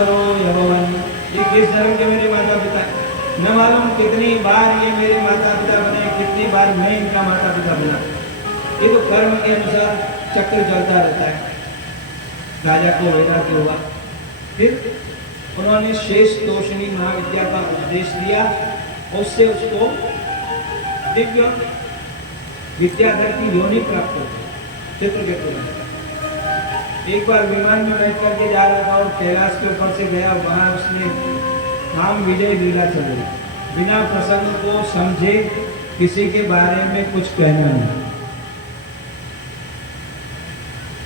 मातरो यभवन, ये किस धर्म के मेरे माता पिता, न मालूम कितनी बार ये मेरे माता पिता बने, कितनी बार मैं इनका माता पिता बना। ये तो कर्म के अनुसार चक्र चलता रहता है। राजा को वैराग्य हुआ, फिर उन्होंने शेष तोषणी महाविद्या का उपदेश दिया, उससे उसको दिव्य विद्याधर की योनि प्राप्त हो, चित्रकेतु में। एक बार विमान में बैठ करके जा रहा था और कैलाश के ऊपर से गया, वहां उसने राम विजय लीला चल रही, बिना प्रसंग को समझे किसी के बारे में कुछ कहना नहीं।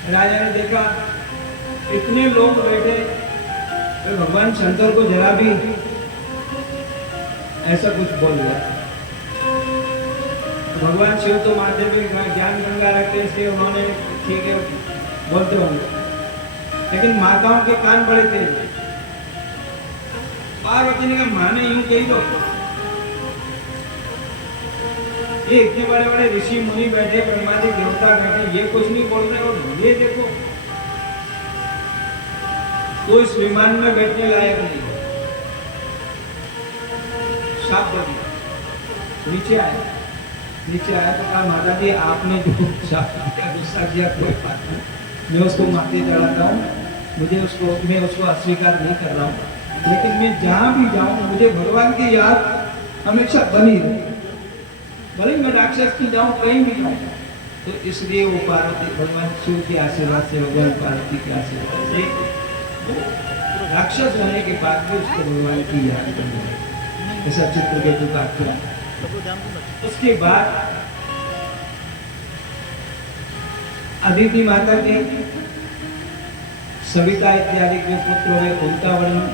राजा ने देखा इतने लोग बैठे, तो भगवान शंकर को जरा भी ऐसा कुछ बोल दिया। भगवान शिव तो माथे पे ज्ञान गंगा रखते, इसलिए उन्होंने ठीक है बोलते होंगे, लेकिन माताओं के कान बड़े थे। पार्वती ने कहा माने यूं कही दो, ये इतने बड़े बड़े ऋषि मुनि बैठे, ब्रह्मादि देवता बैठे, ये कुछ नहीं बोल रहे, और ये देखो तो इस विमान में बैठने लायक नहीं है। साफ बोली, नीचे आया तो कहा माता जी आपने जो गुस्सा किया कोई बात नहीं, मैं उसको माथे चढ़ाता हूँ, मैं उसको अस्वीकार नहीं कर रहा हूँ, लेकिन मैं जहाँ भी जाऊँ मुझे भगवान की याद हमेशा बनी रहे, भले मैं राक्षस की जाऊँ कहीं भी जाऊँ। तो इसलिए वो पार्वती भगवान शिव के आशीर्वाद से, भगवान पार्वती के आशीर्वाद से राक्षस होने के बाद भी उसको भगवान की याद करनी है। ऐसा चित्रकेतु का आख्या। उसके बाद अदिति माता के सविता इत्यादि के पुत्र हुए, उनका वर्णन,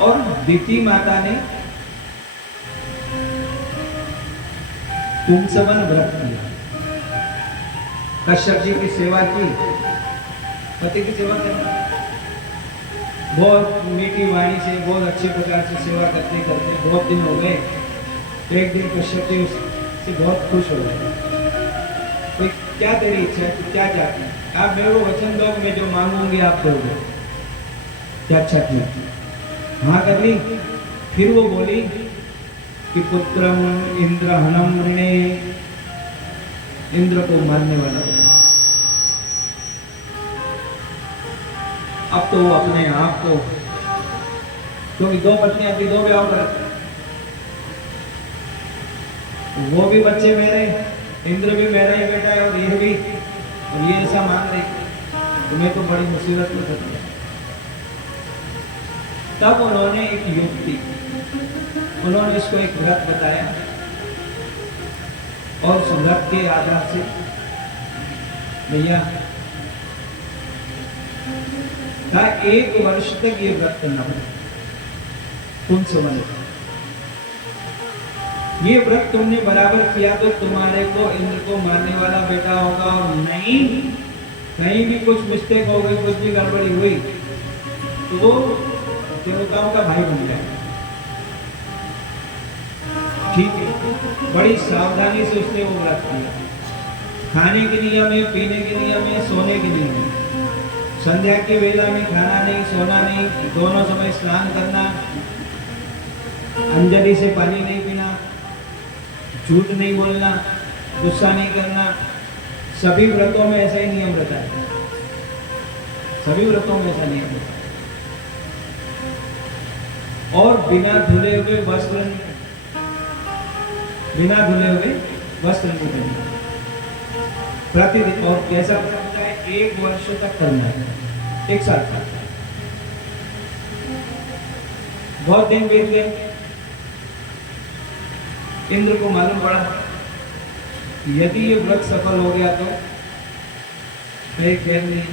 और दिति माता ने पुंसवन व्रत किया, कश्यप जी की सेवा की, पति की सेवा करना, बहुत मीठी वाणी से, बहुत अच्छे प्रकार से सेवा करते करते बहुत दिन हो गए। तो एक दिन कश्यप जी उससे बहुत खुश हो गए। तो क्या तेरी इच्छा है, तो क्या चाहती है? आप मेरे को वचन दो, मैं जो मांगूंगी आप दोगे। क्या अच्छा किया, हाँ कर ली। फिर वो बोली कि पुत्रम इंद्र हनम ऋणे, इंद्र को मारने वाला बना। अब तो अपने आप को, क्योंकि दो पत्नियां थी, दो ब्याह कर, वो भी बच्चे मेरे, इंद्र भी मेरा ही बेटा है, और ये भी, और ये ऐसा मान रही, तो मैं तो बड़ी मुसीबत में फंस गया। तब उन्होंने एक युक्ति, उन्होंने इसको एक व्रत बताया, और उस व्रत के आधार से भैया का 1 वर्ष तक ये व्रत करना पड़ेगा। पुंसवन, ये व्रत तुमने बराबर किया तो तुम्हारे को इंद्र को मारने वाला बेटा होगा, और नहीं कहीं भी कुछ मिस्टेक हो गई, कुछ भी गड़बड़ी हुई तो वो देवताओं का भाई बन जाएगा। ठीक है, बड़ी सावधानी से उसने वो व्रत किया। खाने के नियम है, पीने के नियम है, सोने के नियम है। संध्या की वेला में खाना नहीं, सोना नहीं, दोनों समय स्नान करना, अंजलि से पानी नहीं पीना, झूठ नहीं बोलना, गुस्सा नहीं करना। सभी व्रतों में ऐसा ही नियम रहता है, सभी व्रतों में ऐसा नियम रहता है। और बिना धुले हुए वस्त्र नहीं पहनना प्रतिदिन। और कैसा करना है, 1 वर्ष तक करना है, 1 साल तक। बहुत दिन बीत गए, इंद्र को मालूम पड़ा यदि ये व्रत सफल हो गया तो कहीं खेल नहीं।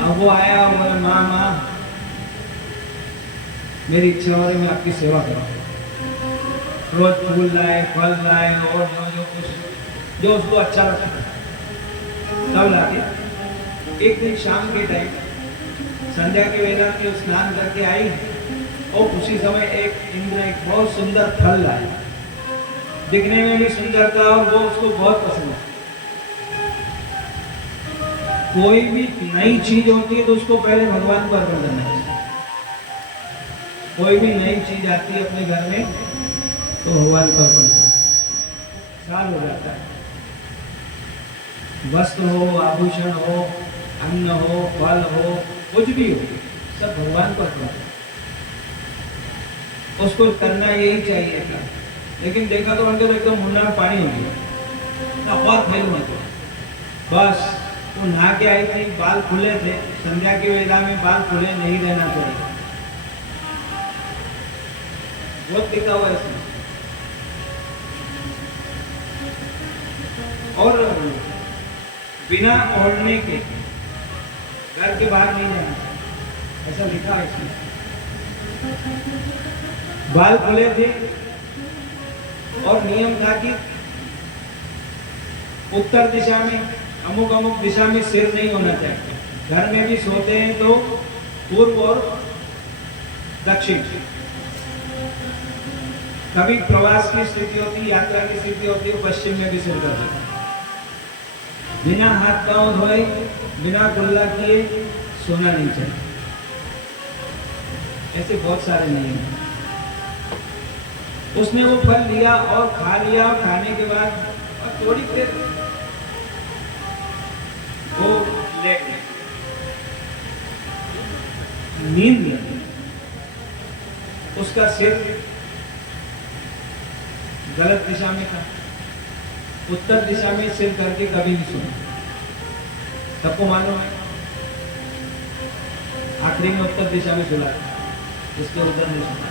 अब वो आया, बोले माँ मेरी इच्छा हो रही, मैं आपकी सेवा करूँ। रोज फूल लाए, फल लाए, और जो कुछ जो उसको अच्छा लगता तब लाके। एक दिन शाम के टाइम संध्या के वेला में स्नान करके आई, और उसी समय एक इंद्र एक बहुत सुंदर फल लाया, दिखने में भी सुंदर था, और वो उसको बहुत पसंद है। कोई भी नई चीज होती है तो उसको पहले भगवान को अर्पण करना चाहिए। कोई भी नई चीज आती है अपने घर में तो भगवान को अर्पण करना, साल हो जाता है। वस्त्र हो, आभूषण हो, अन्न हो, फल हो, कुछ भी हो, सब भगवान को अर्पण करना। उसको करना यही चाहिए था, लेकिन देखा तो उनके तो एकदम मुंडा में पानी हो गया, बहुत फैल मत बस। वो नहा के आई थी, बाल खुले थे, संध्या की वेला में बाल खुले नहीं रहना चाहिए, बहुत लिखा हुआ है इसमें। और बिना ओढ़ने के घर के बाहर नहीं जाना, ऐसा लिखा है इसमें। बाल खुले थे और नियम था कि उत्तर दिशा में, अमुक अमुक दिशा में सिर नहीं होना चाहिए। घर में भी सोते हैं तो पूर्व और दक्षिण। कभी प्रवास की स्थिति होती, यात्रा की स्थिति होती है, पश्चिम में भी सिर करते हैं। बिना हाथ पांव धोए, बिना कुल्ला किए सोना नहीं चाहिए। ऐसे बहुत सारे नियम हैं। उसने वो फल लिया और खा लिया, और खाने के बाद और थोड़ी देर वो लेट गए, नींद लगी। उसका सिर गलत दिशा में था, उत्तर दिशा में सिर करके कभी नहीं सोना, सबको मालूम है। आखिरी में उत्तर दिशा में सुला, इसके उधर नहीं सुना।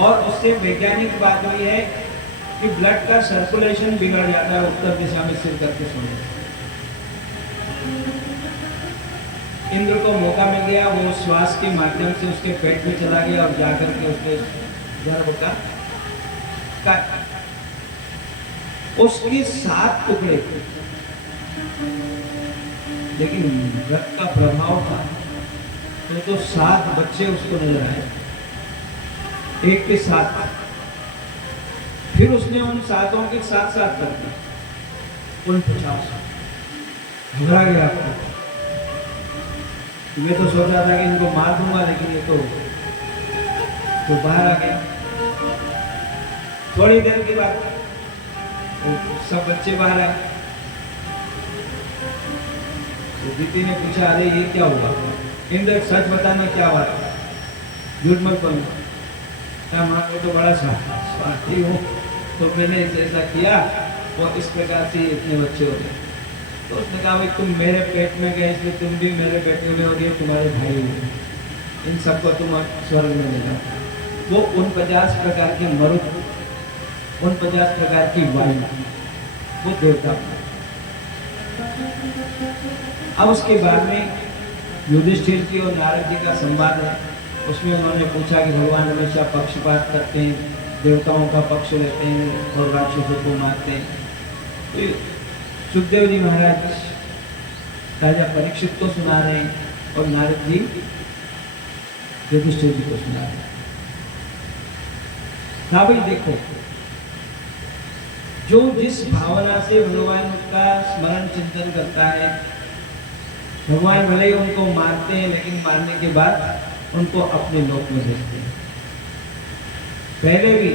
और उससे वैज्ञानिक बात हुई है कि ब्लड का सर्कुलेशन बिगड़ जाता है उत्तर दिशा में सिर करके सोने से। इंद्र को मौका मिल गया, वो श्वास के माध्यम से उसके पेट में चला गया और जाकर के उसने गर्भ का काटा। उसकी 7 टुकड़े थे, लेकिन रक्त का प्रभाव था तो 7 बच्चे उसको नजर आए, एक के साथ। फिर उसने उन 7 के साथ कर दिया, कुल 50। घबरा गया आपको, मैं तो सोच रहा था कि इनको मार दूंगा, लेकिन ये तो बाहर आ गया। थोड़ी देर के बाद सब बच्चे बाहर आए। तो दीदी ने पूछा, अरे ये क्या हुआ? इंद्र सच बताना, क्या बात है, झूठ मत बोलना। क्या माँ को तो बड़ा स्वार्थी हो, तो मैंने ऐसा किया, वो इस प्रकार से इतने बच्चे हो गए। तो उसने कहा, भाई तुम मेरे पेट में गए, इसलिए तुम भी मेरे पेट में हो, तुम्हारे भाई हो, इन सबको तुम स्वर्ग में मिला। वो 49 प्रकार के मरुद, 49 प्रकार की वायु, वो देवता। अब उसके बाद में युधिष्ठिर की और नारद जी का संवाद है। उसमें उन्होंने पूछा कि भगवान हमेशा पक्षपात करते हैं, देवताओं का पक्ष लेते हैं और राक्षसों को मारते हैं। तो सुखदेव जी महाराज राजा परीक्षित को सुना रहे हैं और नारद जी युधिष्ठिर जी को सुना रहे हैं। हाँ भाई देखो, जो जिस भावना से भगवान का स्मरण चिंतन करता है, भगवान भले ही उनको मारते हैं, लेकिन मारने के बाद उनको अपने लोक में भेजते हैं। पहले भी